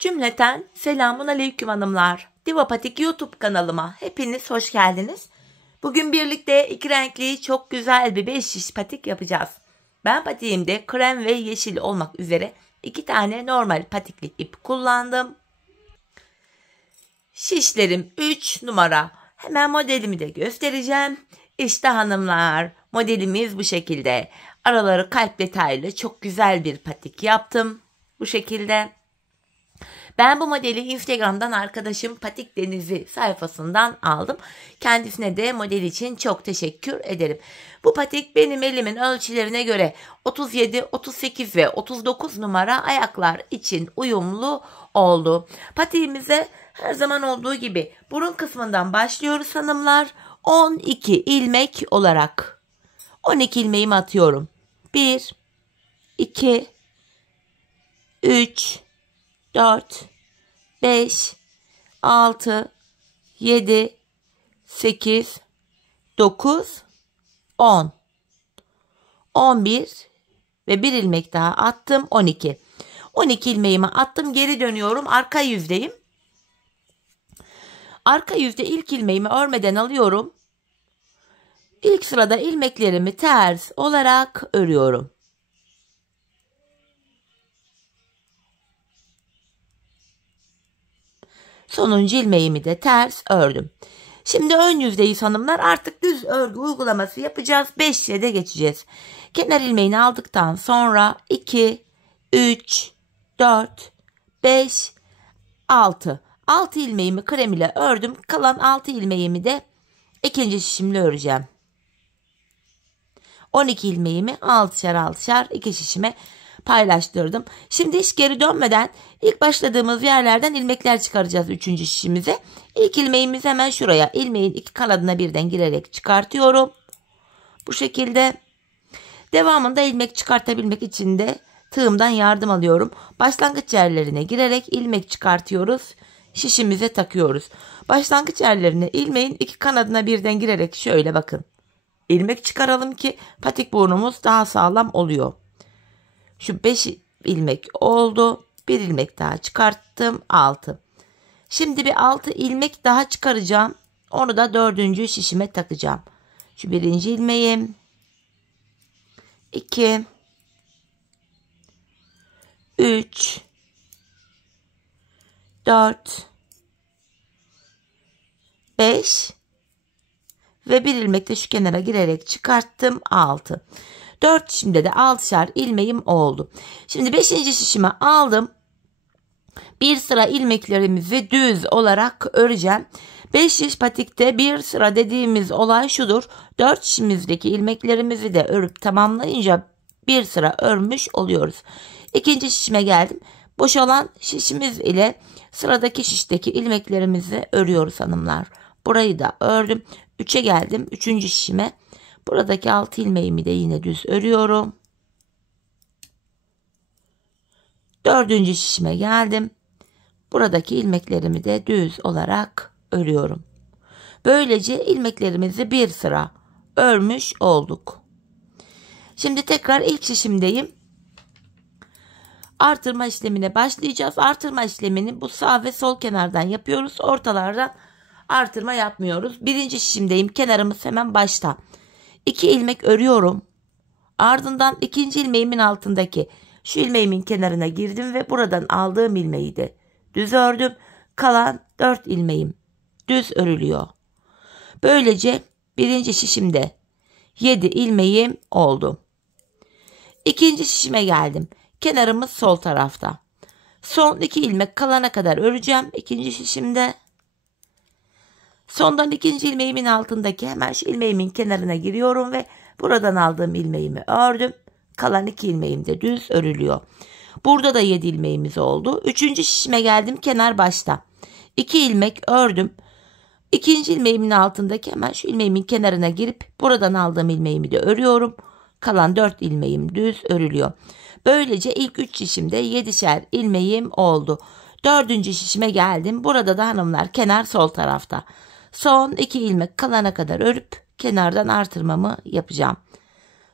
Cümleten selamun aleyküm hanımlar. Divapatik YouTube kanalıma hepiniz hoş geldiniz. Bugün birlikte iki renkli çok güzel bir 5 şiş patik yapacağız. Ben patiğimde krem ve yeşil olmak üzere 2 tane normal patikli ip kullandım. Şişlerim 3 numara. Hemen modelimi de göstereceğim. İşte hanımlar, modelimiz bu şekilde. Araları kalp detaylı çok güzel bir patik yaptım. Bu şekilde. Ben bu modeli Instagram'dan arkadaşım Patik Denizi sayfasından aldım. Kendisine de model için çok teşekkür ederim. Bu patik benim elimin ölçülerine göre 37, 38 ve 39 numara ayaklar için uyumlu oldu. Patiğimize her zaman olduğu gibi burun kısmından başlıyoruz hanımlar. 12 ilmek olarak 12 ilmeğimi atıyorum. 1, 2, 3, 4, 5, 6, 7, 8, 9, 10, 11 ve bir ilmek daha attım 12. 12 ilmeğimi attım, geri dönüyorum, arka yüzdeyim. Arka yüzde ilk ilmeğimi örmeden alıyorum. İlk sırada ilmeklerimi ters olarak örüyorum. Sonuncu ilmeğimi de ters ördüm. Şimdi ön yüzdeyiz hanımlar. Artık düz örgü uygulaması yapacağız. 5'e de geçeceğiz. Kenar ilmeğini aldıktan sonra 2, 3, 4, 5, 6. 6 ilmeğimi krem ile ördüm. Kalan 6 ilmeğimi de ikinci şişimle öreceğim. 12 ilmeğimi 6'şar iki şişime paylaştırdım. Şimdi hiç geri dönmeden ilk başladığımız yerlerden ilmekler çıkaracağız 3. şişimize. İlk ilmeğimizi hemen şuraya, ilmeğin iki kanadına birden girerek çıkartıyorum. Bu şekilde. Devamında ilmek çıkartabilmek için de tığımdan yardım alıyorum. Başlangıç yerlerine girerek ilmek çıkartıyoruz. Şişimize takıyoruz. Başlangıç yerlerine ilmeğin iki kanadına birden girerek şöyle bakın. İlmek çıkaralım ki patik burnumuz daha sağlam oluyor. Şu 5 ilmek oldu. Bir ilmek daha çıkarttım. 6. Şimdi bir 6 ilmek daha çıkaracağım. Onu da 4. şişime takacağım. Şu birinci ilmeğim. 2. 3. 4. 5. Ve bir ilmek de şu kenara girerek çıkarttım. 6. 4 şişimde de 6'şar ilmeğim oldu. Şimdi 5. şişime aldım. Bir sıra ilmeklerimizi düz olarak öreceğim. 5 şiş patikte bir sıra dediğimiz olay şudur. 4 şişimizdeki ilmeklerimizi de örüp tamamlayınca bir sıra örmüş oluyoruz. 2. şişime geldim. Boşalan şişimiz ile sıradaki şişteki ilmeklerimizi örüyoruz hanımlar. Burayı da ördüm. 3'e geldim. 3. şişime. Buradaki 6 ilmeğimi de yine düz örüyorum. 4. şişime geldim. Buradaki ilmeklerimi de düz olarak örüyorum. Böylece ilmeklerimizi bir sıra örmüş olduk. Şimdi tekrar ilk şişimdeyim. Artırma işlemine başlayacağız. Artırma işlemini bu sağ ve sol kenardan yapıyoruz. Ortalardan artırma yapmıyoruz. 1. şişimdeyim. Kenarımız hemen başta. 2 ilmek örüyorum. Ardından 2. ilmeğimin altındaki şu ilmeğimin kenarına girdim ve buradan aldığım ilmeği de düz ördüm. Kalan 4 ilmeğim düz örülüyor. Böylece 1. şişimde 7 ilmeğim oldu. 2. şişime geldim. Kenarımız sol tarafta. Son 2 ilmek kalana kadar öreceğim 2. şişimde. Sondan 2. ilmeğimin altındaki hemen şu ilmeğimin kenarına giriyorum ve buradan aldığım ilmeğimi ördüm. Kalan 2 ilmeğim de düz örülüyor. Burada da 7 ilmeğimiz oldu. 3. şişime geldim, kenar başta. 2 ilmek ördüm. 2. ilmeğimin altındaki hemen şu ilmeğimin kenarına girip buradan aldığım ilmeğimi de örüyorum. Kalan 4 ilmeğim düz örülüyor. Böylece ilk 3 şişimde 7'şer ilmeğim oldu. 4. şişime geldim. Burada da hanımlar kenar sol tarafta. Son 2 ilmek kalana kadar örüp kenardan artırmamı yapacağım.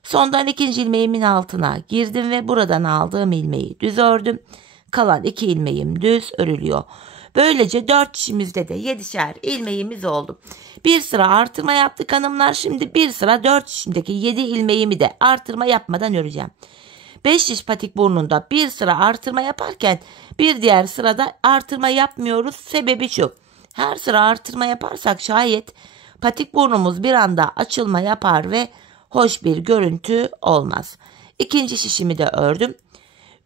Sondan 2. ilmeğimin altına girdim ve buradan aldığım ilmeği düz ördüm. Kalan 2 ilmeğim düz örülüyor. Böylece 4 şişimizde de 7'şer ilmeğimiz oldu. Bir sıra artırma yaptık hanımlar. Şimdi bir sıra 4 şişimdeki 7 ilmeğimi de artırma yapmadan öreceğim. 5 şiş patik burnunda bir sıra artırma yaparken bir diğer sırada artırma yapmıyoruz. Sebebi şu: her sıra artırma yaparsak şayet patik burnumuz bir anda açılma yapar ve hoş bir görüntü olmaz. İkinci şişimi de ördüm.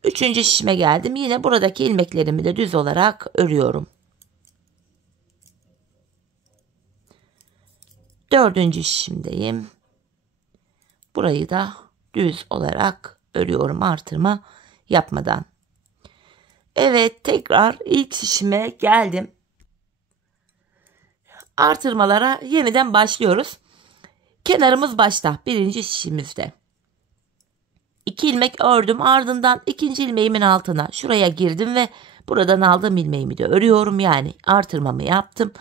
Üçüncü şişime geldim. Yine buradaki ilmeklerimi de düz olarak örüyorum. Dördüncü şişimdeyim. Burayı da düz olarak örüyorum artırma yapmadan. Evet, tekrar ilk şişime geldim. Artırmalara yeniden başlıyoruz. Kenarımız başta, birinci şişimizde. 2 ilmek ördüm, ardından ikinci ilmeğimin altına şuraya girdim ve buradan aldığım ilmeğimi de örüyorum, yani artırmamı yaptım.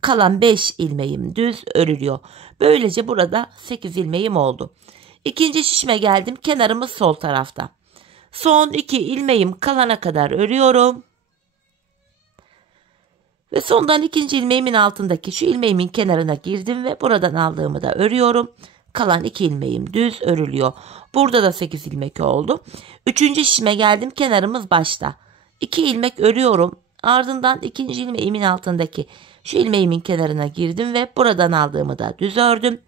Kalan 5 ilmeğim düz örülüyor. Böylece burada 8 ilmeğim oldu. İkinci şişime geldim, kenarımız sol tarafta. Son 2 ilmeğim kalana kadar örüyorum. Ve sondan ikinci ilmeğimin altındaki şu ilmeğimin kenarına girdim ve buradan aldığımı da örüyorum. Kalan 2 ilmeğim düz örülüyor. Burada da 8 ilmek oldu. Üçüncü şişime geldim, kenarımız başta. 2 ilmek örüyorum. Ardından ikinci ilmeğimin altındaki şu ilmeğimin kenarına girdim ve buradan aldığımı da düz ördüm.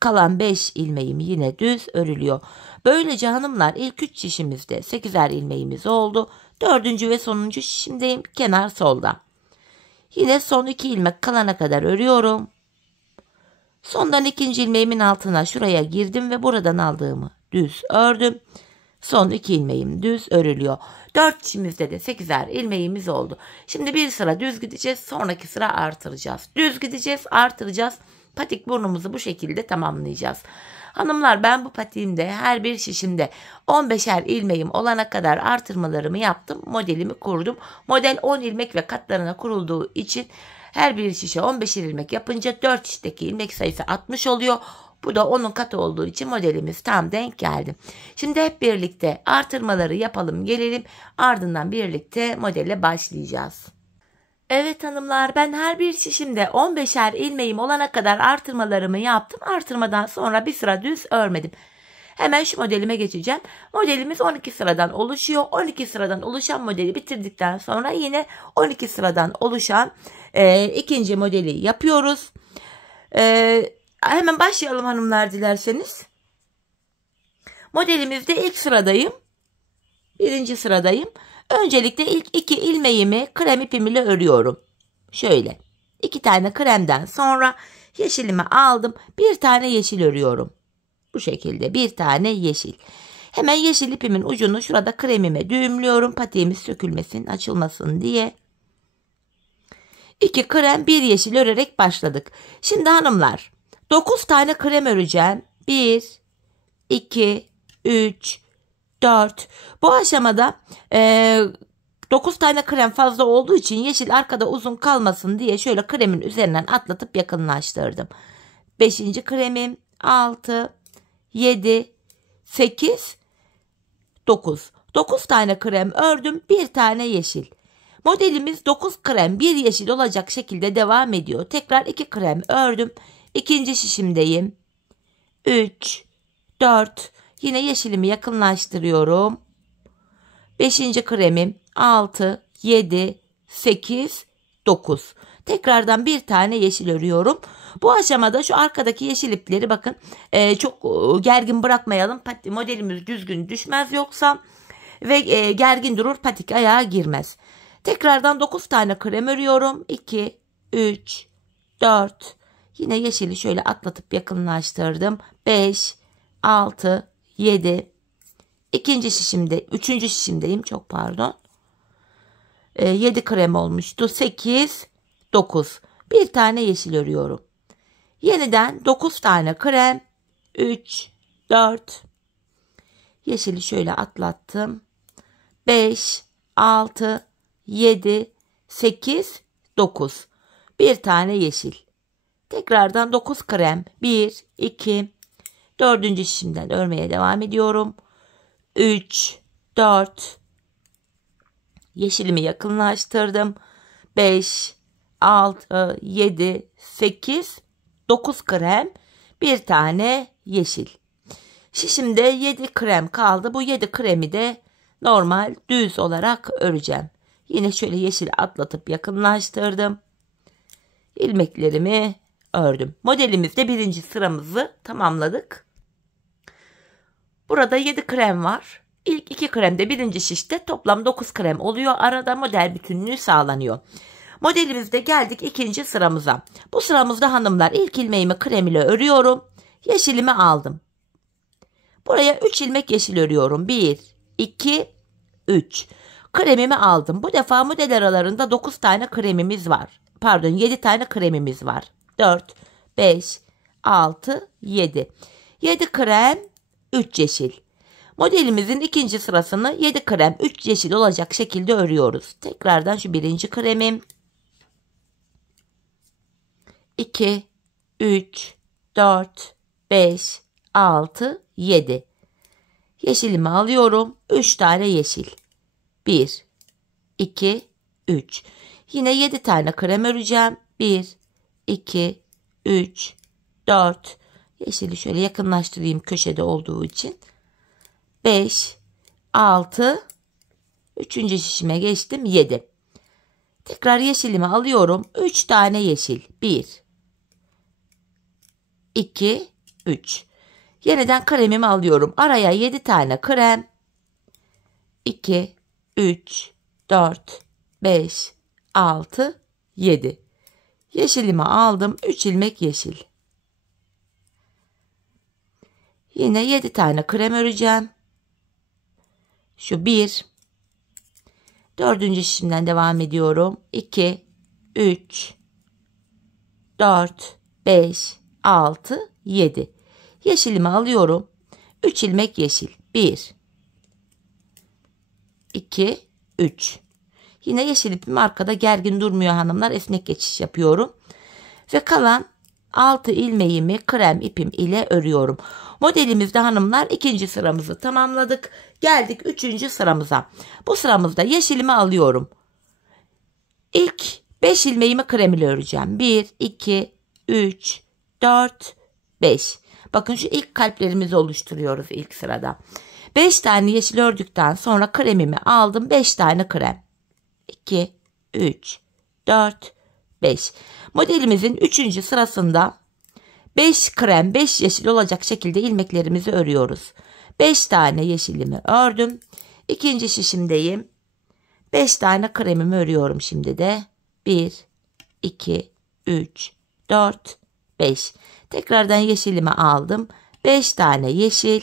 Kalan 5 ilmeğim yine düz örülüyor. Böylece hanımlar ilk 3 şişimizde 8'er ilmeğimiz oldu. Dördüncü ve sonuncu şişimdeyim. Kenar solda. Yine son 2 ilmek kalana kadar örüyorum. Sondan ikinci ilmeğimin altına şuraya girdim ve buradan aldığımı düz ördüm. Son 2 ilmeğim düz örülüyor. 4 şişimizde de 8'er ilmeğimiz oldu. Şimdi bir sıra düz gideceğiz. Sonraki sıra artıracağız. Düz gideceğiz, artıracağız. Patik burnumuzu bu şekilde tamamlayacağız. Hanımlar, ben bu patiğimde her bir şişimde 15'er ilmeğim olana kadar artırmalarımı yaptım. Modelimi kurdum. Model 10 ilmek ve katlarına kurulduğu için her bir şişe 15'er ilmek yapınca 4 şişteki ilmek sayısı 60 oluyor. Bu da onun katı olduğu için modelimiz tam denk geldi. Şimdi hep birlikte artırmaları yapalım gelelim. Ardından birlikte modele başlayacağız. Evet hanımlar, ben her bir şişimde 15'er ilmeğim olana kadar artırmalarımı yaptım. Artırmadan sonra bir sıra düz örmedim. Hemen şu modelime geçeceğim. Modelimiz 12 sıradan oluşuyor. 12 sıradan oluşan modeli bitirdikten sonra yine 12 sıradan oluşan ikinci modeli yapıyoruz. Hemen başlayalım hanımlar dilerseniz. Modelimizde ilk sıradayım. Birinci sıradayım. Öncelikle ilk 2 ilmeğimi krem ipim ile örüyorum. Şöyle 2 tane kremden sonra yeşilimi aldım. Bir tane yeşil örüyorum. Bu şekilde bir tane yeşil. Hemen yeşil ipimin ucunu şurada kremime düğümlüyorum. Patiğimiz sökülmesin, açılmasın diye. 2 krem, 1 yeşil örerek başladık. Şimdi hanımlar 9 tane krem öreceğim. 1, 2, 3, 4. Bu aşamada 9 tane krem fazla olduğu için yeşil arkada uzun kalmasın diye şöyle kremin üzerinden atlatıp yakınlaştırdım. 5. kremim, 6, 7, 8, 9. 9 tane krem ördüm, bir tane yeşil. Modelimiz 9 krem 1 yeşil olacak şekilde devam ediyor. Tekrar 2 krem ördüm. İkinci şişimdeyim. 3, 4. Yine yeşilimi yakınlaştırıyorum. 5. kremim, 6, 7, 8, 9. Tekrardan bir tane yeşil örüyorum. Bu aşamada şu arkadaki yeşil ipleri bakın çok gergin bırakmayalım. Modelimiz düzgün düşmez yoksa ve gergin durur, patik ayağa girmez. Tekrardan 9 tane krem örüyorum. 2, 3, 4. Yine yeşili şöyle atlatıp yakınlaştırdım. 5, 6, 7. Üçüncü şişimdeyim. Çok pardon. 7 krem olmuştu. 8, 9. Bir tane yeşil örüyorum. Yeniden 9 tane krem. 3, 4. Yeşili şöyle atlattım. 5, 6, 7, 8, 9. Bir tane yeşil. Tekrardan 9 krem. 1, 2, 4. şişimden örmeye devam ediyorum. 3, 4, Yeşilimi yakınlaştırdım. 5, 6, 7, 8, 9 krem, bir tane yeşil. Şişimde 7 krem kaldı. Bu 7 kremi de normal düz olarak öreceğim. Yine şöyle yeşil atlatıp yakınlaştırdım. İlmeklerimi ördüm. Modelimizde birinci sıramızı tamamladık. Burada 7 krem var. İlk 2 kremde birinci şişte toplam 9 krem oluyor. Arada model bütünlüğü sağlanıyor. Modelimizde geldik ikinci sıramıza. Bu sıramızda hanımlar ilk ilmeğimi krem ile örüyorum. Yeşilimi aldım. Buraya 3 ilmek yeşil örüyorum. 1, 2, 3. Kremimi aldım. Bu defa model aralarında 9 tane kremimiz var. Pardon, 7 tane kremimiz var. 4, 5, 6, 7. 7 krem, 3 yeşil. Modelimizin ikinci sırasını 7 krem, 3 yeşil olacak şekilde örüyoruz. Tekrardan şu birinci kremim. 2, 3, 4, 5, 6, 7. Yeşilimi alıyorum. 3 tane yeşil. 1, 2, 3. Yine 7 tane krem öreceğim. 1, 2, 3, 4. Yeşili şöyle yakınlaştırayım köşede olduğu için. 5, 6. Üçüncü şişime geçtim. 7. Tekrar yeşilimi alıyorum. 3 tane yeşil. 1, 2, 3. Yeniden kremimi alıyorum. Araya 7 tane krem. 2, 3, 4, 5, 6, 7. Yeşilimi aldım. 3 ilmek yeşil. Yine 7 tane krem öreceğim. Şu 1. Dördüncü şişimden devam ediyorum. 2, 3, 4, 5, 6, 7. Yeşilimi alıyorum. 3 ilmek yeşil. 1, 2, 3. Yine yeşil ipim arkada gergin durmuyor hanımlar. Esnek geçiş yapıyorum. Ve kalan 6 ilmeğimi krem ipim ile örüyorum. Modelimizde hanımlar ikinci sıramızı tamamladık. Geldik üçüncü sıramıza. Bu sıramızda yeşilimi alıyorum. İlk 5 ilmeğimi krem ile öreceğim. 1, 2, 3, 4, 5. Bakın şu ilk kalplerimizi oluşturuyoruz ilk sırada. 5 tane yeşil ördükten sonra kremimi aldım. 5 tane krem. 2, 3, 4, 5. Modelimizin 3. sırasında 5 krem 5 yeşil olacak şekilde ilmeklerimizi örüyoruz. 5 tane yeşilimi ördüm. İkinci şişimdeyim. 5 tane kremimi örüyorum şimdi de. 1, 2, 3, 4, 5. Tekrardan yeşilimi aldım. 5 tane yeşil.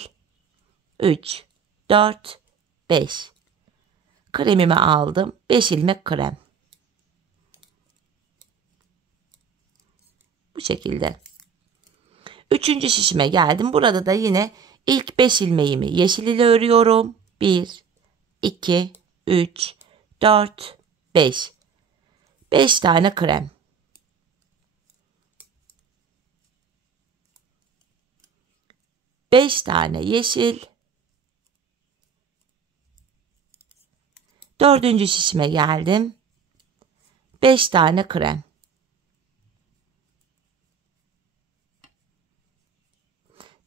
3, 4, 5. Kremimi aldım. 5 ilmek krem. Bu şekilde. Üçüncü şişime geldim. Burada da yine ilk 5 ilmeğimi yeşil ile örüyorum. 1, 2, 3, 4, 5. 5 tane krem. Beş tane yeşil. Dördüncü şişime geldim. 5 tane krem.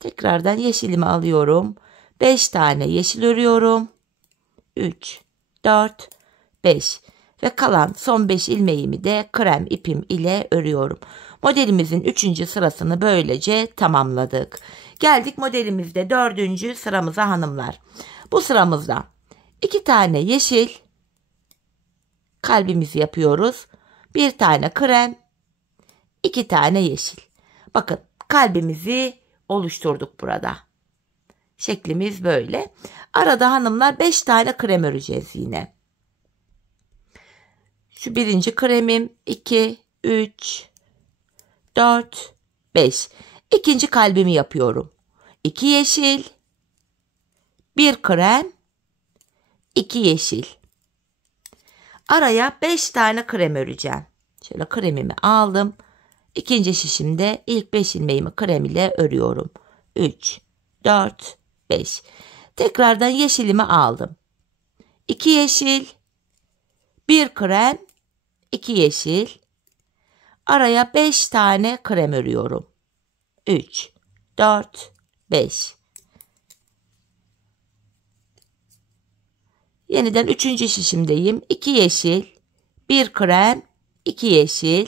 Tekrardan yeşilimi alıyorum. 5 tane yeşil örüyorum. 3, 4, 5. Ve kalan son 5 ilmeğimi de krem ipim ile örüyorum. Modelimizin 3. sırasını böylece tamamladık. Geldik modelimizde 4. sıramıza hanımlar. Bu sıramızda 2 tane yeşil kalbimizi yapıyoruz. 1 tane krem, 2 tane yeşil. Bakın kalbimizi oluşturduk burada. Şeklimiz böyle. Arada hanımlar 5 tane krem öreceğiz yine. Şu birinci kremim 2, 3, 4, 5. İkinci kalbimi yapıyorum. 2 yeşil, 1 krem, 2 yeşil. Araya 5 tane krem öreceğim. Şöyle kremimi aldım. İkinci şişimde ilk 5 ilmeğimi krem ile örüyorum. 3, 4, 5. Tekrardan yeşilimi aldım. 2 yeşil, bir krem, 2 yeşil. Araya 5 tane krem örüyorum. 3, 4, 5. Yeniden 3. şişimdeyim. 2 yeşil, 1 krem, 2 yeşil.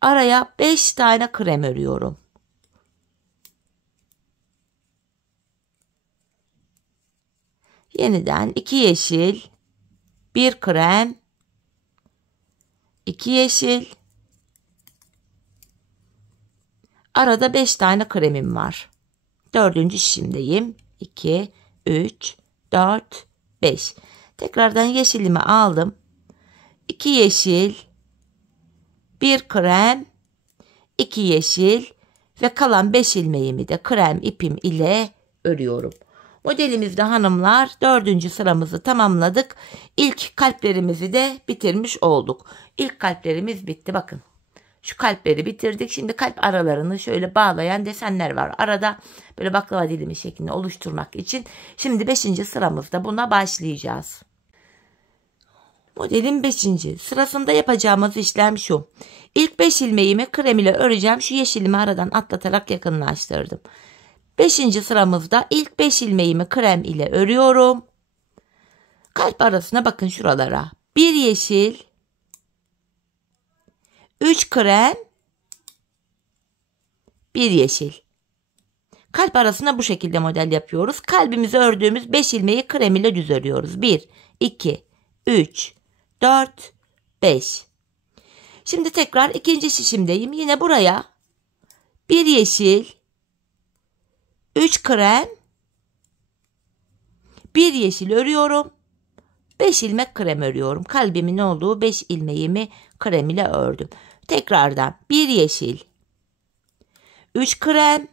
Araya 5 tane krem örüyorum. Yeniden 2 yeşil, 1 krem, 2 yeşil. Arada 5 tane kremim var. 4. şişimdeyim. 2, 3, 4, 5. Tekrardan yeşilimi aldım. 2 yeşil, 1 krem, 2 yeşil ve kalan 5 ilmeğimi de krem ipim ile örüyorum. Modelimizde hanımlar 4. sıramızı tamamladık. İlk kalplerimizi de bitirmiş olduk. İlk kalplerimiz bitti. Bakın. Şu kalpleri bitirdik. Şimdi kalp aralarını şöyle bağlayan desenler var. Arada böyle baklava dilimi şeklinde oluşturmak için. Şimdi 5. sıramızda buna başlayacağız. Modelin 5. sırasında yapacağımız işlem şu. İlk 5 ilmeğimi krem ile öreceğim. Şu yeşilimi aradan atlatarak yakınlaştırdım. 5. sıramızda ilk 5 ilmeğimi krem ile örüyorum. Kalp arasına bakın şuralara. 1 yeşil, 3 krem, 1 yeşil. Kalp arasına bu şekilde model yapıyoruz. Kalbimizi ördüğümüz 5 ilmeği krem ile düz örüyoruz. 1, 2, 3, 4, 5. Şimdi tekrar 2. şişimdeyim. Yine buraya 1 yeşil, 3 krem, 1 yeşil örüyorum. 5 ilmek krem örüyorum. Kalbimin olduğu 5 ilmeğimi krem ile ördüm. Tekrardan 1 yeşil, 3 krem,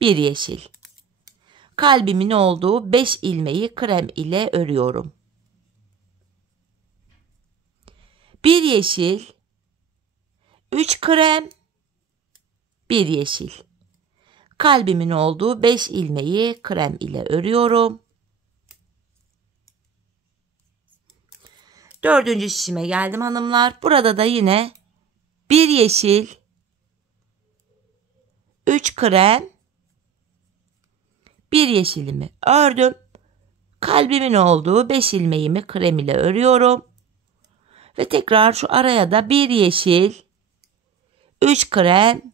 1 yeşil. Kalbimin olduğu 5 ilmeği krem ile örüyorum. 1 yeşil, 3 krem, 1 yeşil. Kalbimin olduğu 5 ilmeği krem ile örüyorum. 4. şişime geldim hanımlar. Burada da yine 1 yeşil, 3 krem, 1 yeşilimi ördüm. Kalbimin olduğu 5 ilmeğimi krem ile örüyorum. Ve tekrar şu araya da 1 yeşil, 3 krem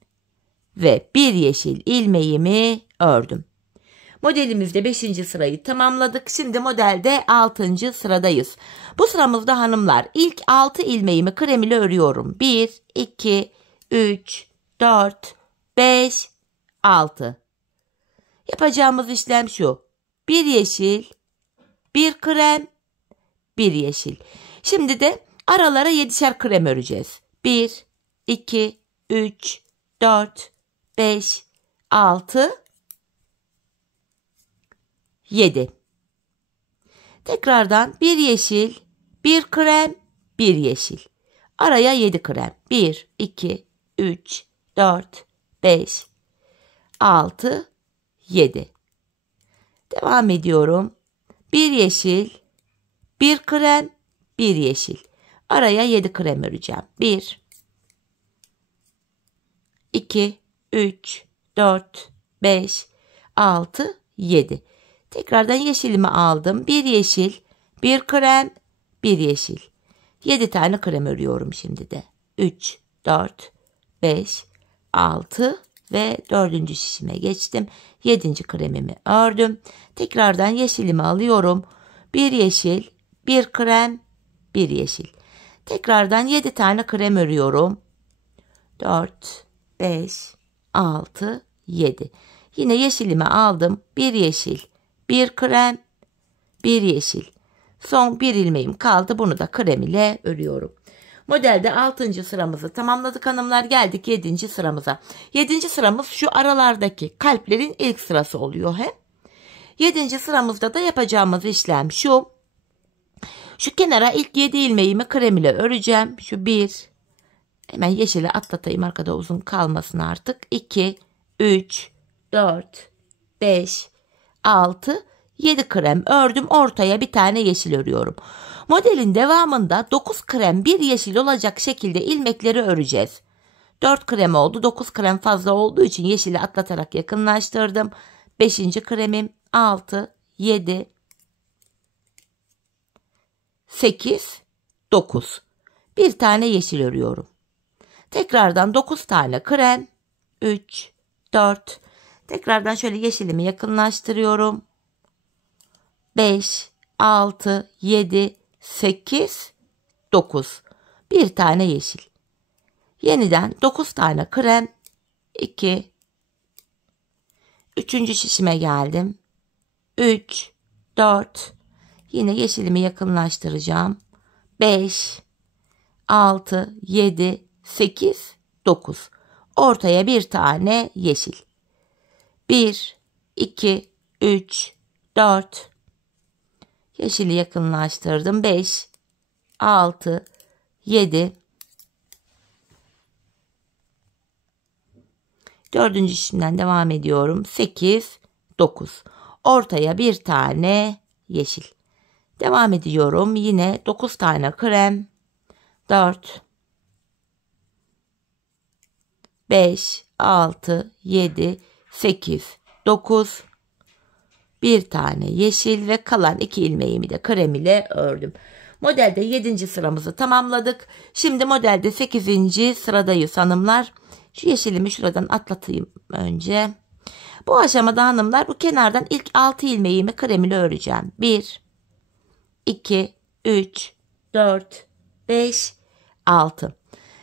ve 1 yeşil ilmeğimi ördüm. Modelimizde 5. sırayı tamamladık. Şimdi modelde 6. sıradayız. Bu sıramızda hanımlar ilk 6 ilmeğimi krem ile örüyorum. 1, 2, 3, 4, 5, 6. Yapacağımız işlem şu. 1 yeşil, 1 krem, 1 yeşil. Şimdi de aralara 7'şer krem öreceğiz. 1, 2, 3, 4, 5, 6, 7. Tekrardan 1 yeşil, 1 krem, 1 yeşil. Araya 7 krem. 1, 2, 3, 4, 5, 6, 7. Devam ediyorum. 1 yeşil, 1 krem, 1 yeşil. Araya 7 krem öreceğim. 1, 2, 3, 4, 5, 6, 7. Tekrardan yeşilimi aldım. 1 yeşil, 1 krem, 1 yeşil. 7 tane krem örüyorum şimdi de. 3, 4, 5, 6 ve 4. şişime geçtim. 7. kremimi ördüm. Tekrardan yeşilimi alıyorum. 1 yeşil, 1 krem, 1 yeşil. Tekrardan 7 tane krem örüyorum. 4, 5, 6, 7. Yine yeşilimi aldım. 1 yeşil, 1 krem, 1 yeşil. Son 1 ilmeğim kaldı. Bunu da krem ile örüyorum. Modelde 6. sıramızı tamamladık hanımlar. Geldik 7. sıramıza. 7. sıramız şu aralardaki kalplerin ilk sırası oluyor hem. 7. sıramızda da yapacağımız işlem şu. Şu kenara ilk 7 ilmeğimi krem ile öreceğim. Şu 1. Hemen yeşile atlatayım arkada uzun kalmasın artık. 2, 3, 4, 5, 6, 7 krem ördüm. Ortaya bir tane yeşil örüyorum. Modelin devamında 9 krem 1 yeşil olacak şekilde ilmekleri öreceğiz. 4 krem oldu. 9 krem fazla olduğu için yeşili atlatarak yakınlaştırdım. 5. kremim 6, 7, 8, 9. Bir tane yeşil örüyorum. Tekrardan 9 tane krem. 3, 4. Tekrardan şöyle yeşilimi yakınlaştırıyorum. 5, 6, 7, 8, 9. Bir tane yeşil. Yeniden 9 tane krem. 2. 3. şişime geldim. 3, 4. Yine yeşilimi yakınlaştıracağım. 5, 6, 7, 8, 9. Ortaya bir tane yeşil. 1, 2, 3, 4. Yeşili yakınlaştırdım. 5, 6, 7. 4. şişimden devam ediyorum. 8, 9. Ortaya bir tane yeşil. Devam ediyorum. Yine 9 tane krem. 4, 5, 6, 7, 8, 9. Bir tane yeşil ve kalan 2 ilmeğimi de krem ile ördüm. Modelde 7. sıramızı tamamladık. Şimdi modelde 8. sıradayız hanımlar. Şu yeşilimi şuradan atlatayım önce. Bu aşamada hanımlar bu kenardan ilk 6 ilmeğimi krem ile öreceğim. 1, 2, 3, 4, 5, 6.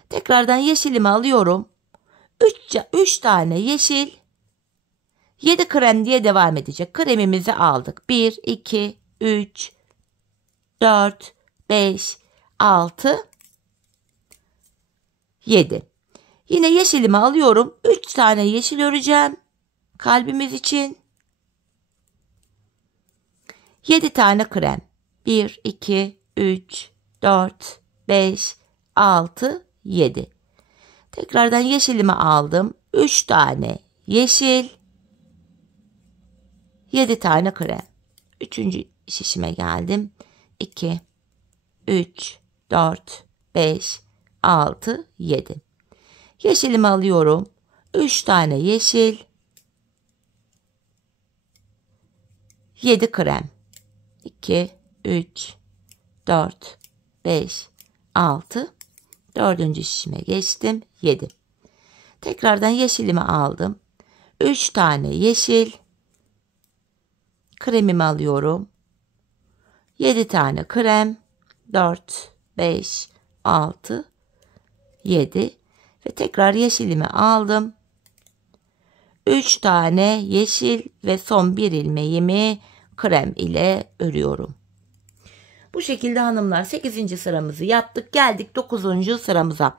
Tekrardan yeşilimi alıyorum. 3 tane yeşil. 7 krem diye devam edecek. Kremimizi aldık. 1, 2, 3, 4, 5, 6, 7. Yine yeşilimi alıyorum. 3 tane yeşil öreceğim. Kalbimiz için. 7 tane krem. 1, 2, 3, 4, 5, 6, 7. Tekrardan yeşilimi aldım. 3 tane yeşil. 7 tane krem. 3. şişime geldim. 2, 3, 4, 5, 6, 7. Yeşilimi alıyorum. 3 tane yeşil. 7 krem. 2, 3, 4, 5, 6. 4. şişime geçtim. 7. Tekrardan yeşilimi aldım. 3 tane yeşil. Kremimi alıyorum. 7 tane krem. 4, 5, 6, 7. Ve tekrar yeşilimi aldım. 3 tane yeşil ve son bir ilmeğimi krem ile örüyorum. Bu şekilde hanımlar 8. sıramızı yaptık. Geldik 9. sıramıza.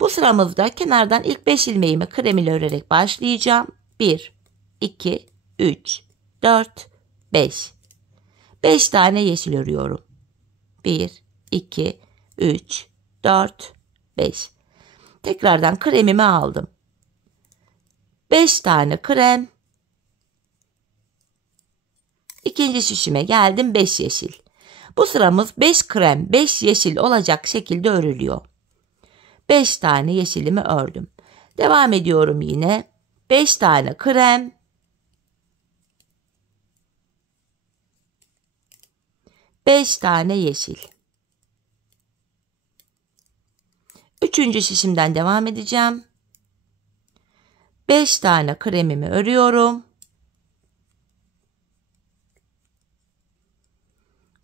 Bu sıramızda kenardan ilk 5 ilmeğimi krem ile örerek başlayacağım. 1, 2, 3, 4, 5. 5 tane yeşil örüyorum. 1, 2, 3, 4, 5. Tekrardan kremimi aldım. 5 tane krem. 2. şişime geldim. 5 yeşil. Bu sıramız 5 krem 5 yeşil olacak şekilde örülüyor. 5 tane yeşilimi ördüm. Devam ediyorum yine. 5 tane krem. 5 tane yeşil. 3. şişimden devam edeceğim. 5 tane kremimi örüyorum.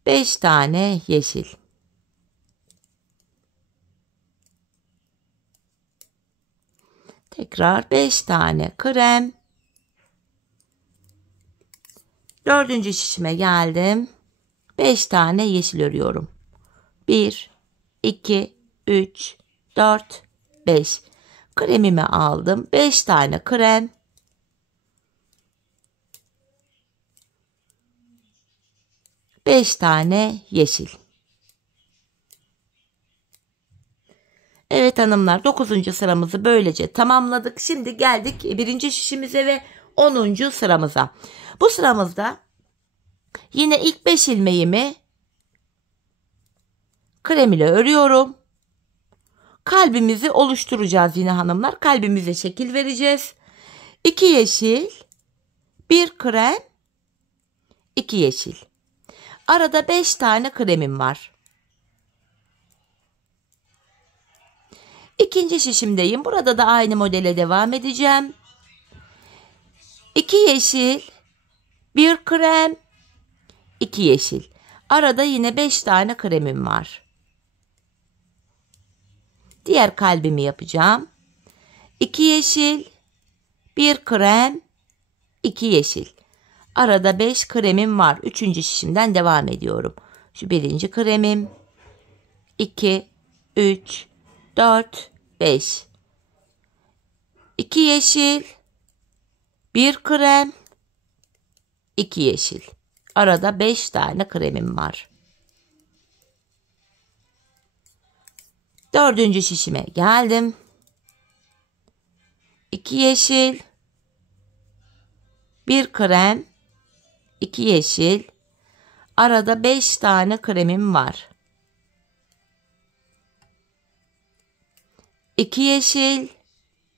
5 tane yeşil. Tekrar 5 tane krem. 4. şişime geldim. 5 tane yeşil örüyorum. 1, 2, 3, 4, 5. Kremimi aldım. 5 tane krem. 5 tane yeşil. Evet hanımlar 9. sıramızı böylece tamamladık. Şimdi geldik 1. şişimize ve 10. sıramıza. Bu sıramızda yine ilk 5 ilmeğimi krem ile örüyorum. Kalbimizi oluşturacağız yine hanımlar. Kalbimize şekil vereceğiz. 2 yeşil, 1 krem, 2 yeşil. Arada 5 tane kremim var. İkinci şişimdeyim. Burada da aynı modele devam edeceğim. 2 yeşil, 1 krem, 2 yeşil. Arada yine 5 tane kremim var. Diğer kalbimi yapacağım. 2 yeşil, 1 krem, 2 yeşil. Arada 5 kremim var. Üçüncü şişimden devam ediyorum. Şu birinci kremim. 2, 3, 4, 5. 2 yeşil, 1 krem, 2 yeşil. Arada 5 tane kremim var. Dördüncü şişime geldim. 2 yeşil, 1 krem, 2 yeşil. Arada 5 tane kremim var. 2 yeşil,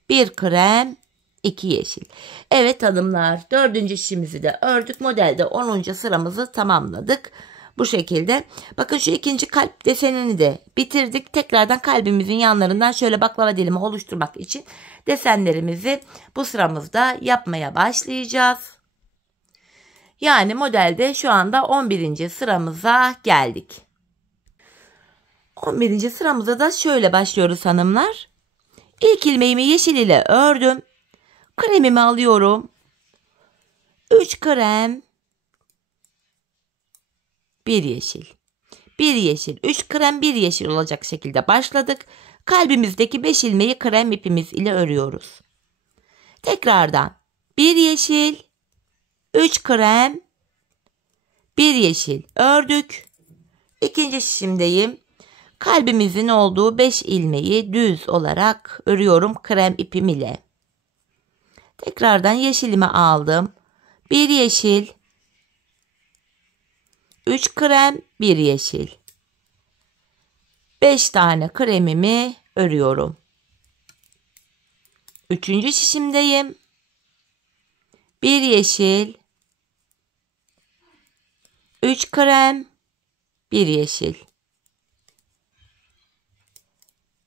1 krem, 2 yeşil. Evet hanımlar, dördüncü şişimizi de ördük. Modelde 10. sıramızı tamamladık. Bu şekilde. Bakın şu ikinci kalp desenini de bitirdik. Tekrardan kalbimizin yanlarından şöyle baklava dilimi oluşturmak için desenlerimizi bu sıramızda yapmaya başlayacağız. Yani modelde şu anda 11. sıramıza geldik. 11. sıramıza da şöyle başlıyoruz hanımlar. İlk ilmeğimi yeşil ile ördüm. Kremimi alıyorum. 3 krem, 1 yeşil. 1 yeşil, 3 krem, 1 yeşil olacak şekilde başladık. Kalbimizdeki 5 ilmeği krem ipimiz ile örüyoruz. Tekrardan 1 yeşil, 3 krem, 1 yeşil ördük. İkinci şişimdeyim. Kalbimizin olduğu 5 ilmeği düz olarak örüyorum krem ipim ile. Tekrardan yeşilimi aldım. 1 yeşil, 3 krem, 1 yeşil. 5 tane kremimi örüyorum. Üçüncü şişimdeyim. 1 yeşil, 3 krem, 1 yeşil.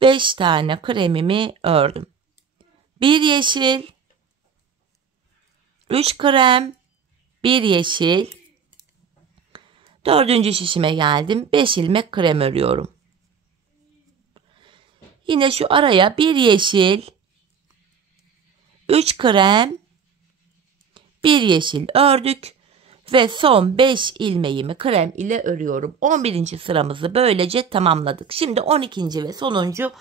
5 tane kremimi ördüm. 1 yeşil, 3 krem, 1 yeşil. Dördüncü şişime geldim. 5 ilmek krem örüyorum. Yine şu araya 1 yeşil, 3 krem, 1 yeşil ördük. Ve son 5 ilmeğimi krem ile örüyorum. 11. sıramızı böylece tamamladık. Şimdi 12. ve sonuncu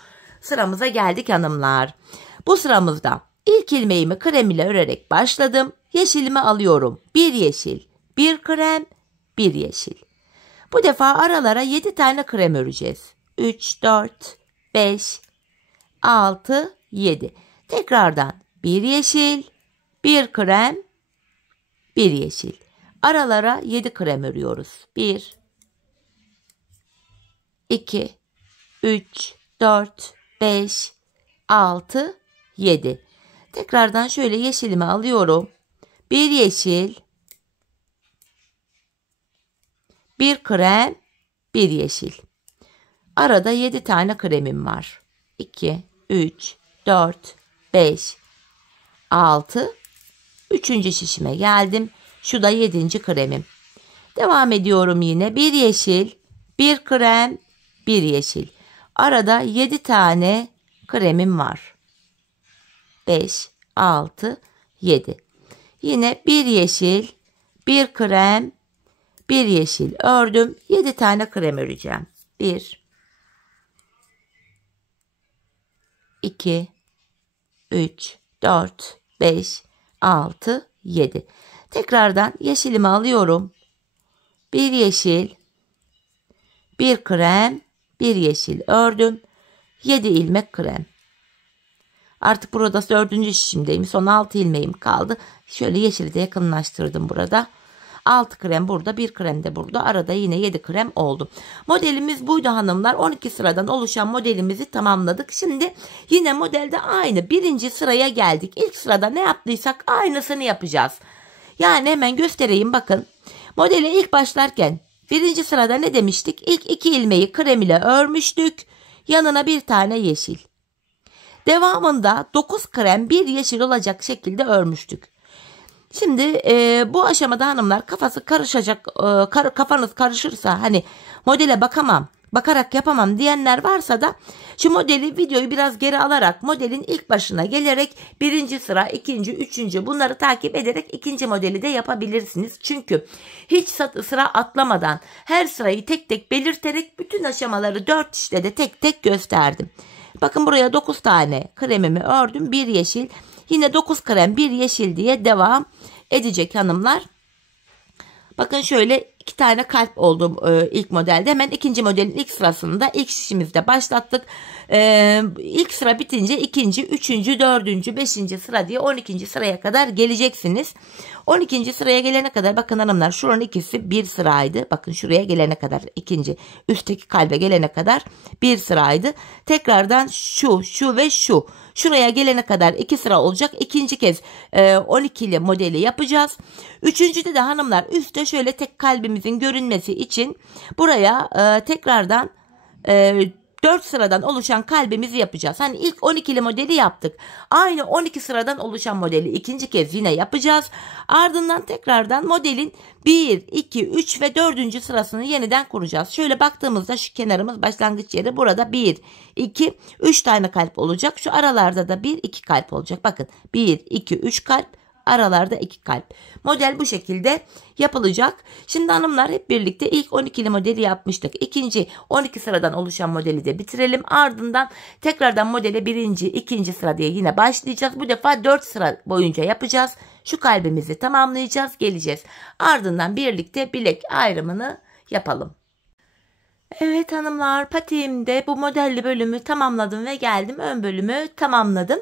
sıramıza geldik hanımlar. Bu sıramızda ilk ilmeğimi krem ile örerek başladım. Yeşilimi alıyorum. 1 yeşil, 1 krem, 1 yeşil. Bu defa aralara 7 tane krem öreceğiz. 3, 4, 5, 6, 7. Tekrardan 1 yeşil, 1 krem, 1 yeşil. Aralara 7 krem örüyoruz. 1, 2, 3, 4, 5, 6, 7. Tekrardan şöyle yeşilimi alıyorum. 1 yeşil, 1 krem, 1 yeşil. Arada 7 tane kremim var. 2, 3, 4, 5, 6. Üçüncü şişime geldim. Şu da 7. kremim. Devam ediyorum yine. 1 yeşil, 1 krem, 1 yeşil. Arada 7 tane kremim var. 5, 6, 7. Yine 1 yeşil, 1 krem, 1 yeşil ördüm. 7 tane krem öreceğim. 1, 2, 3, 4, 5, 6, 7. Tekrardan yeşilimi alıyorum. 1 yeşil, 1 krem, 1 yeşil ördüm. 7 ilmek krem. Artık burada 4. şişimdeyim. Son 6 ilmeğim kaldı. Şöyle yeşili de yakınlaştırdım burada. 6 krem burada, 1 krem de burada. Arada yine 7 krem oldu. Modelimiz buydu hanımlar. 12 sıradan oluşan modelimizi tamamladık. Şimdi yine modelde aynı. Birinci sıraya geldik. İlk sırada ne yaptıysak aynısını yapacağız. Yani hemen göstereyim bakın. Modele ilk başlarken birinci sırada ne demiştik? İlk 2 ilmeği krem ile örmüştük. Yanına bir tane yeşil. Devamında 9 krem 1 yeşil olacak şekilde örmüştük. Şimdi bu aşamada hanımlar kafası karışacak, kafanız karışırsa hani modele bakarak yapamam diyenler varsa da şu modeli videoyu biraz geri alarak modelin ilk başına gelerek birinci sıra, ikinci, üçüncü bunları takip ederek ikinci modeli de yapabilirsiniz. Çünkü hiç sıra atlamadan her sırayı tek tek belirterek bütün aşamaları 4 işte de tek tek gösterdim. Bakın buraya 9 tane kremimi ördüm. 1 yeşil. Yine 9 krem 1 yeşil diye devam edecek hanımlar. Bakın şöyle 2 tane kalp oldu ilk modelde. Hemen ikinci modelin ilk sırasında ilk şişimizde başlattık. İlk sıra bitince ikinci, üçüncü, dördüncü, beşinci sıra diye 12. sıraya kadar geleceksiniz. 12. sıraya gelene kadar bakın hanımlar şuranın ikisi bir sıraydı. Bakın şuraya gelene kadar ikinci üstteki kalbe gelene kadar bir sıraydı. Tekrardan şu ve şu. Şuraya gelene kadar 2 sıra olacak. İkinci kez 12'li modeli yapacağız. Üçüncüde de hanımlar üstte şöyle tek kalbimizin görünmesi için buraya tekrardan 4 sıradan oluşan kalbimizi yapacağız. Hani ilk 12'li modeli yaptık. Aynı 12 sıradan oluşan modeli ikinci kez yine yapacağız. Ardından tekrardan modelin 1, 2, 3 ve 4. sırasını yeniden kuracağız. Şöyle baktığımızda şu kenarımız başlangıç yeri. Burada 1, 2, 3 tane kalp olacak. Şu aralarda da 1, 2 kalp olacak. Bakın 1, 2, 3 kalp. Aralarda 2 kalp. Model bu şekilde yapılacak. Şimdi hanımlar hep birlikte ilk 12'li modeli yapmıştık. İkinci 12 sıradan oluşan modeli de bitirelim. Ardından tekrardan modele birinci, ikinci sıra diye yine başlayacağız. Bu defa 4 sıra boyunca yapacağız. Şu kalbimizi tamamlayacağız, geleceğiz. Ardından birlikte bilek ayrımını yapalım. Evet hanımlar, patiğimde bu modelli bölümü tamamladım ve geldim. Ön bölümü tamamladım.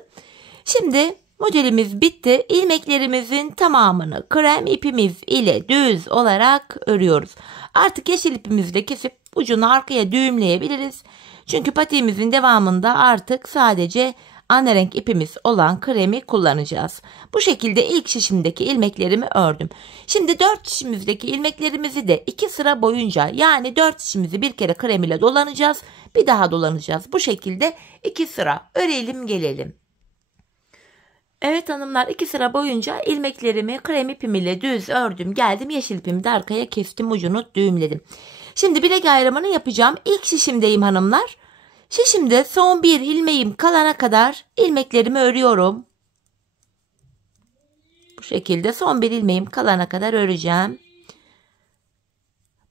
Şimdi modelimiz bitti. İlmeklerimizin tamamını krem ipimiz ile düz olarak örüyoruz. Artık yeşil ipimizi de kesip ucunu arkaya düğümleyebiliriz. Çünkü patiğimizin devamında artık sadece ana renk ipimiz olan kremi kullanacağız. Bu şekilde ilk şişimdeki ilmeklerimi ördüm. Şimdi 4 şişimizdeki ilmeklerimizi de 2 sıra boyunca yani 4 şişimizi bir kere krem ile dolanacağız. Bir daha dolanacağız. Bu şekilde 2 sıra örelim gelelim. Evet hanımlar 2 sıra boyunca ilmeklerimi krem ipim ile düz ördüm. Geldim yeşil ipimi de arkaya kestim, ucunu düğümledim. Şimdi bilek ayrımını yapacağım. İlk şişimdeyim hanımlar. Şişimde son bir ilmeğim kalana kadar ilmeklerimi örüyorum. Bu şekilde son bir ilmeğim kalana kadar öreceğim.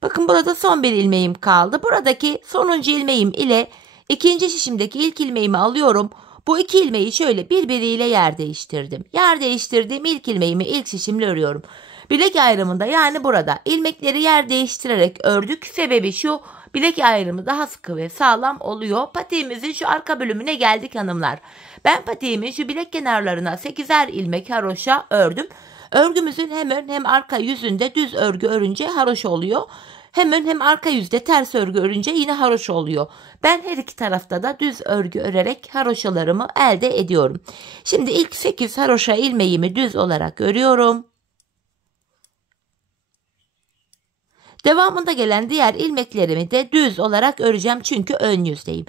Bakın burada son bir ilmeğim kaldı. Buradaki sonuncu ilmeğim ile ikinci şişimdeki ilk ilmeğimi alıyorum. Bu 2 ilmeği şöyle birbiriyle yer değiştirdim. Yer değiştirdiğim ilk ilmeğimi ilk şişimle örüyorum. Bilek ayrımında yani burada ilmekleri yer değiştirerek ördük. Sebebi şu, bilek ayrımı daha sıkı ve sağlam oluyor. Patiğimizin şu arka bölümüne geldik hanımlar. Ben patiğimin şu bilek kenarlarına 8'er ilmek haroşa ördüm. Örgümüzün hem ön hem arka yüzünde düz örgü örünce haroşa oluyor. Hem ön hem arka yüzde ters örgü örünce yine haroşa oluyor. Ben her iki tarafta da düz örgü örerek haroşalarımı elde ediyorum. Şimdi ilk 8 haroşa ilmeğimi düz olarak örüyorum. Devamında gelen diğer ilmeklerimi de düz olarak öreceğim çünkü ön yüzdeyim.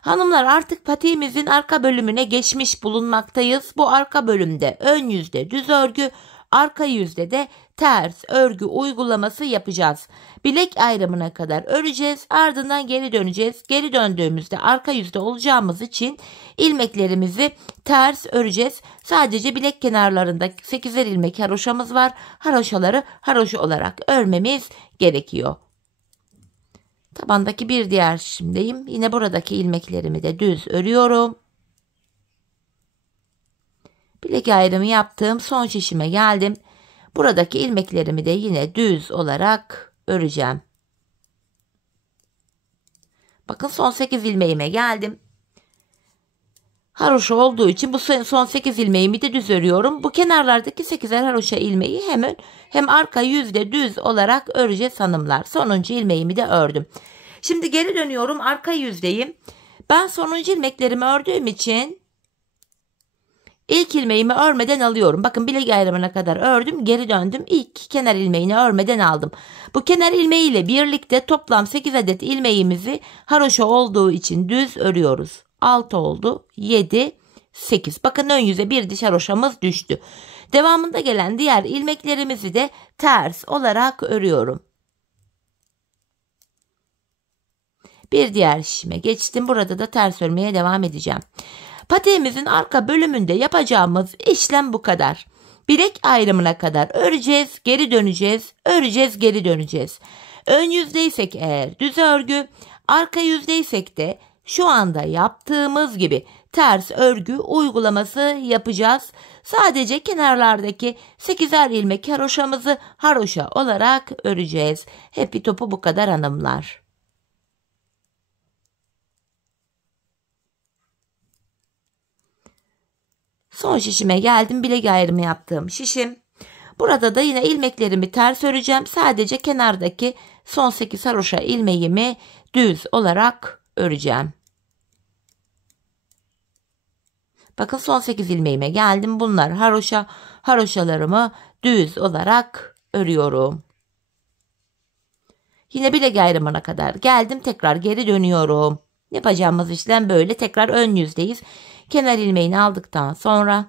Hanımlar artık patiğimizin arka bölümüne geçmiş bulunmaktayız. Bu arka bölümde ön yüzde düz örgü, arka yüzde de ters örgü uygulaması yapacağız. Bilek ayrımına kadar öreceğiz. Ardından geri döneceğiz. Geri döndüğümüzde arka yüzde olacağımız için ilmeklerimizi ters öreceğiz. Sadece bilek kenarlarında 8'er ilmek haroşamız var. Haroşaları haroşa olarak örmemiz gerekiyor. Tabandaki bir diğer şişimdeyim. Yine buradaki ilmeklerimi de düz örüyorum. Bilek ayrımı yaptığım son şişime geldim. Buradaki ilmeklerimi de yine düz olarak öreceğim. Bakın son 8 ilmeğime geldim. haroşa olduğu için bu son 8 ilmeğimi de düz örüyorum. Bu kenarlardaki 8'er haroşa ilmeği hem arka yüzde düz olarak öreceğiz hanımlar. Sonuncu ilmeğimi de ördüm. Şimdi geri dönüyorum, arka yüzdeyim. Ben sonuncu ilmeklerimi ördüğüm için ilk ilmeğimi örmeden alıyorum. Bakın bilek ayrımına kadar ördüm, geri döndüm. İlk kenar ilmeğini örmeden aldım. Bu kenar ilmeği ile birlikte toplam 8 adet ilmeğimizi haroşa olduğu için düz örüyoruz. 6 oldu. 7, 8. Bakın ön yüze bir diş haroşamız düştü. Devamında gelen diğer ilmeklerimizi de ters olarak örüyorum. Bir diğer şişime geçtim. Burada da ters örmeye devam edeceğim. Patiğimizin arka bölümünde yapacağımız işlem bu kadar. Bilek ayrımına kadar öreceğiz, geri döneceğiz, öreceğiz, geri döneceğiz. Ön yüzdeysek eğer düz örgü, arka yüzdeysek de şu anda yaptığımız gibi ters örgü uygulaması yapacağız. Sadece kenarlardaki 8'er ilmek haroşamızı haroşa olarak öreceğiz. Hepi topu bu kadar hanımlar. Son şişime geldim. Bilek ayrımı yaptığım şişim. Burada da yine ilmeklerimi ters öreceğim. Sadece kenardaki son 8 haroşa ilmeğimi düz olarak öreceğim. Bakın son 8 ilmeğime geldim. Bunlar haroşa. Haroşalarımı düz olarak örüyorum. Yine bilek ayrımına kadar geldim. Tekrar geri dönüyorum. Yapacağımız işlem böyle. Tekrar ön yüzdeyiz. Kenar ilmeğini aldıktan sonra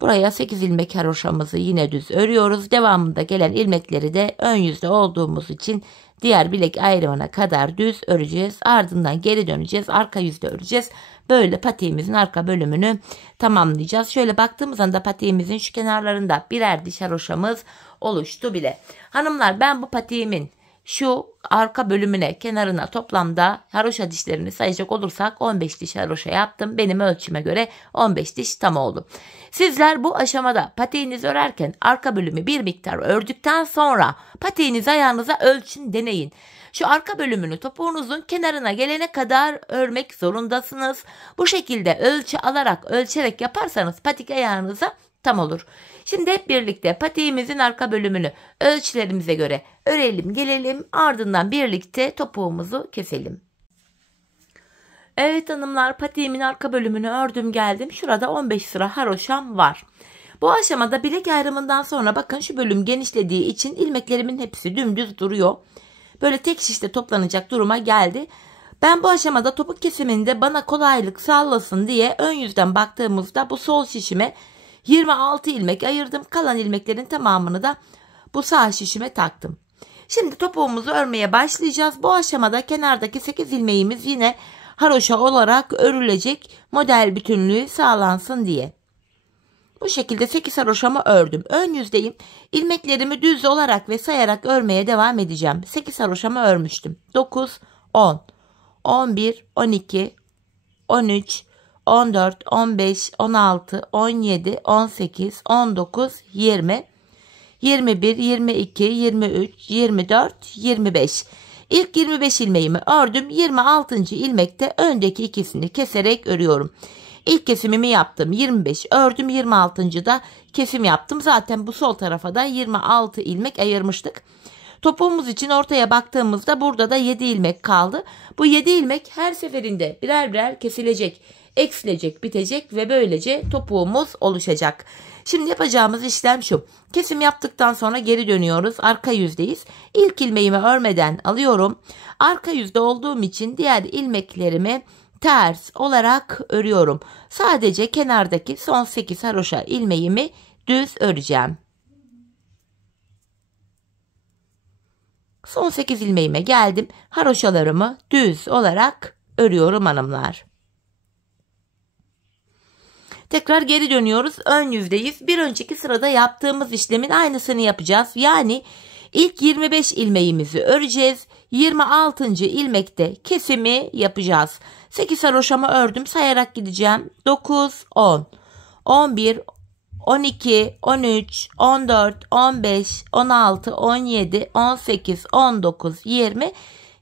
buraya 8 ilmek haroşamızı yine düz örüyoruz. Devamında gelen ilmekleri de ön yüzde olduğumuz için diğer bilek ayrımına kadar düz öreceğiz. Ardından geri döneceğiz. Arka yüzde öreceğiz. Böyle patiğimizin arka bölümünü tamamlayacağız. Şöyle baktığımız anda patiğimizin şu kenarlarında birer diş haroşamız oluştu bile. Hanımlar, ben bu patiğimin şu arka bölümüne, kenarına toplamda haroşa dişlerini sayacak olursak 15 diş haroşa yaptım. Benim ölçüme göre 15 diş tam oldu. Sizler bu aşamada patiğinizi örerken arka bölümü bir miktar ördükten sonra patiğinizi ayağınıza ölçün, deneyin. Şu arka bölümünü topuğunuzun kenarına gelene kadar örmek zorundasınız. Bu şekilde ölçü alarak, ölçerek yaparsanız patik ayağınıza tam olur. Şimdi hep birlikte patiğimizin arka bölümünü ölçülerimize göre örelim, gelelim, ardından birlikte topuğumuzu keselim. Evet hanımlar, patiğimin arka bölümünü ördüm geldim. Şurada 15 sıra haroşam var. Bu aşamada bilek ayrımından sonra bakın şu bölüm genişlediği için ilmeklerimin hepsi dümdüz duruyor. Böyle tek şişte toplanacak duruma geldi. Ben bu aşamada topuk kesiminde bana kolaylık sağlasın diye ön yüzden baktığımızda bu sol şişime 26 ilmek ayırdım. Kalan ilmeklerin tamamını da bu sağ şişime taktım. Şimdi topuğumuzu örmeye başlayacağız. Bu aşamada kenardaki 8 ilmeğimiz yine haroşa olarak örülecek, model bütünlüğü sağlansın diye. Bu şekilde 8 haroşamı ördüm. Ön yüzdeyim. İlmeklerimi düz olarak ve sayarak örmeye devam edeceğim. 8 haroşamı örmüştüm. 9, 10, 11, 12, 13, 14, 15, 16, 17, 18, 19, 20, 21, 22, 23, 24, 25. İlk 25 ilmeğimi ördüm. 26. ilmekte öndeki ikisini keserek örüyorum. İlk kesimimi yaptım. 25 ördüm. 26. da kesim yaptım. Zaten bu sol tarafa da 26 ilmek ayırmıştık. Topuğumuz için ortaya baktığımızda burada da 7 ilmek kaldı. Bu 7 ilmek her seferinde birer birer kesilecek, eksilecek, bitecek ve böylece topuğumuz oluşacak. Şimdi yapacağımız işlem şu. Kesim yaptıktan sonra geri dönüyoruz. Arka yüzdeyiz. İlk ilmeğimi örmeden alıyorum. Arka yüzde olduğum için diğer ilmeklerimi ters olarak örüyorum. Sadece kenardaki son 8 haroşa ilmeğimi düz öreceğim. Son 8 ilmeğime geldim. Haroşalarımı düz olarak örüyorum hanımlar. Tekrar geri dönüyoruz. Ön yüzdeyiz. Bir önceki sırada yaptığımız işlemin aynısını yapacağız. Yani ilk 25 ilmeğimizi öreceğiz. 26. ilmekte kesimi yapacağız. 8 haroşamı ördüm. Sayarak gideceğim. 9, 10, 11, 12, 13, 14, 15, 16, 17, 18, 19, 20,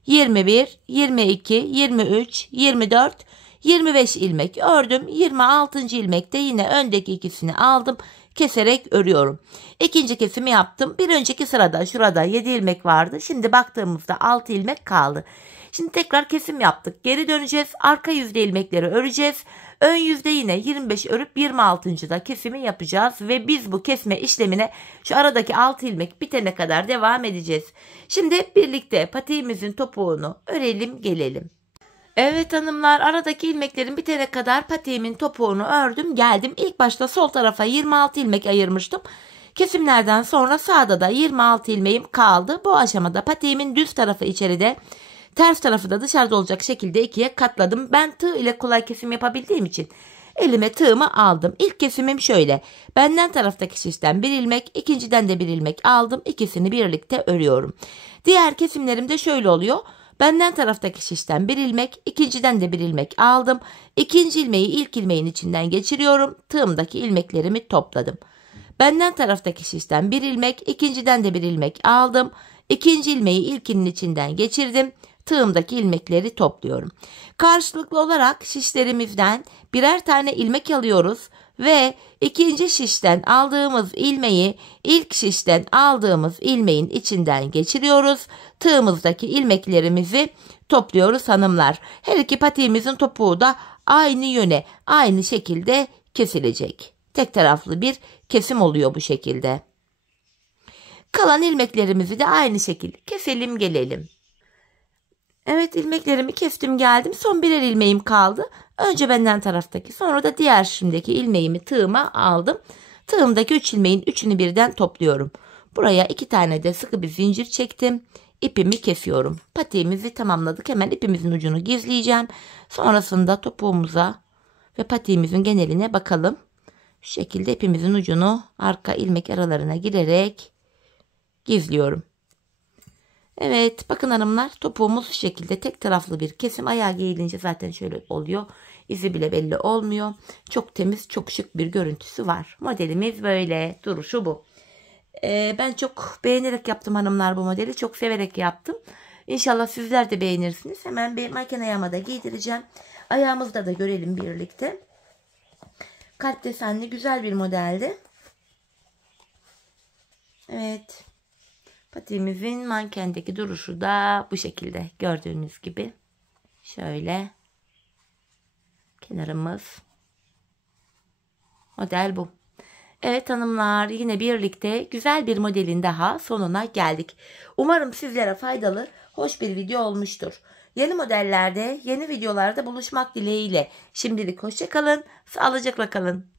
21, 22, 23, 24, 25 ilmek ördüm. 26. ilmekte yine öndeki ikisini aldım. Keserek örüyorum. İkinci kesimi yaptım. Bir önceki sırada şurada 7 ilmek vardı. Şimdi baktığımızda 6 ilmek kaldı. Şimdi tekrar kesim yaptık. Geri döneceğiz. Arka yüzde ilmekleri öreceğiz. Ön yüzde yine 25 örüp 26.da kesimi yapacağız. Ve biz bu kesme işlemine şu aradaki 6 ilmek bitene kadar devam edeceğiz. Şimdi hep birlikte patiğimizin topuğunu örelim gelelim. Evet hanımlar, aradaki ilmeklerin bitene kadar patiğimin topuğunu ördüm geldim. İlk başta sol tarafa 26 ilmek ayırmıştım. Kesimlerden sonra sağda da 26 ilmeğim kaldı. Bu aşamada patiğimin düz tarafı içeride, ters tarafı da dışarıda olacak şekilde ikiye katladım. Ben tığ ile kolay kesim yapabildiğim için elime tığımı aldım. İlk kesimim şöyle. Benden taraftaki şişten bir ilmek, ikinciden de bir ilmek aldım. İkisini birlikte örüyorum. Diğer kesimlerim de şöyle oluyor. Benden taraftaki şişten bir ilmek, ikinciden de bir ilmek aldım. İkinci ilmeği ilk ilmeğin içinden geçiriyorum. Tığımdaki ilmeklerimi topladım. Benden taraftaki şişten bir ilmek, ikinciden de bir ilmek aldım. İkinci ilmeği ilkinin içinden geçirdim. Tığımdaki ilmekleri topluyorum. Karşılıklı olarak şişlerimizden birer tane ilmek alıyoruz ve ikinci şişten aldığımız ilmeği ilk şişten aldığımız ilmeğin içinden geçiriyoruz. Tığımızdaki ilmeklerimizi topluyoruz hanımlar. Her iki patiğimizin topuğu da aynı yöne, aynı şekilde kesilecek. Tek taraflı bir kesim oluyor bu şekilde. Kalan ilmeklerimizi de aynı şekilde keselim gelelim. Evet, ilmeklerimi kestim geldim. Son birer ilmeğim kaldı. Önce benden taraftaki, sonra da diğer şimdiki ilmeğimi tığıma aldım. Tığımdaki 3 ilmeğin 3'ünü birden topluyorum. Buraya 2 tane de sıkı bir zincir çektim. İpimi kesiyorum. Patiğimizi tamamladık. Hemen ipimizin ucunu gizleyeceğim. Sonrasında topuğumuza ve patiğimizin geneline bakalım. Şu şekilde ipimizin ucunu arka ilmek aralarına girerek gizliyorum. Evet, bakın hanımlar, topuğumuz şu şekilde tek taraflı bir kesim. Ayağa geyilince zaten şöyle oluyor. İzi bile belli olmuyor. Çok temiz, çok şık bir görüntüsü var. Modelimiz böyle. Duruşu bu. Ben çok beğenerek yaptım hanımlar bu modeli. Çok severek yaptım. İnşallah sizler de beğenirsiniz. Hemen bir manken ayağıma da giydireceğim. Ayağımızda da görelim birlikte. Kalp desenli güzel bir modeldi. Evet. Patiğimizin mankendeki duruşu da bu şekilde. Gördüğünüz gibi. Şöyle. Kenarımız. Model bu. Evet hanımlar, yine birlikte güzel bir modelin daha sonuna geldik. Umarım sizlere faydalı, hoş bir video olmuştur. Yeni modellerde, yeni videolarda buluşmak dileğiyle. Şimdilik hoşça kalın, sağlıcakla kalın.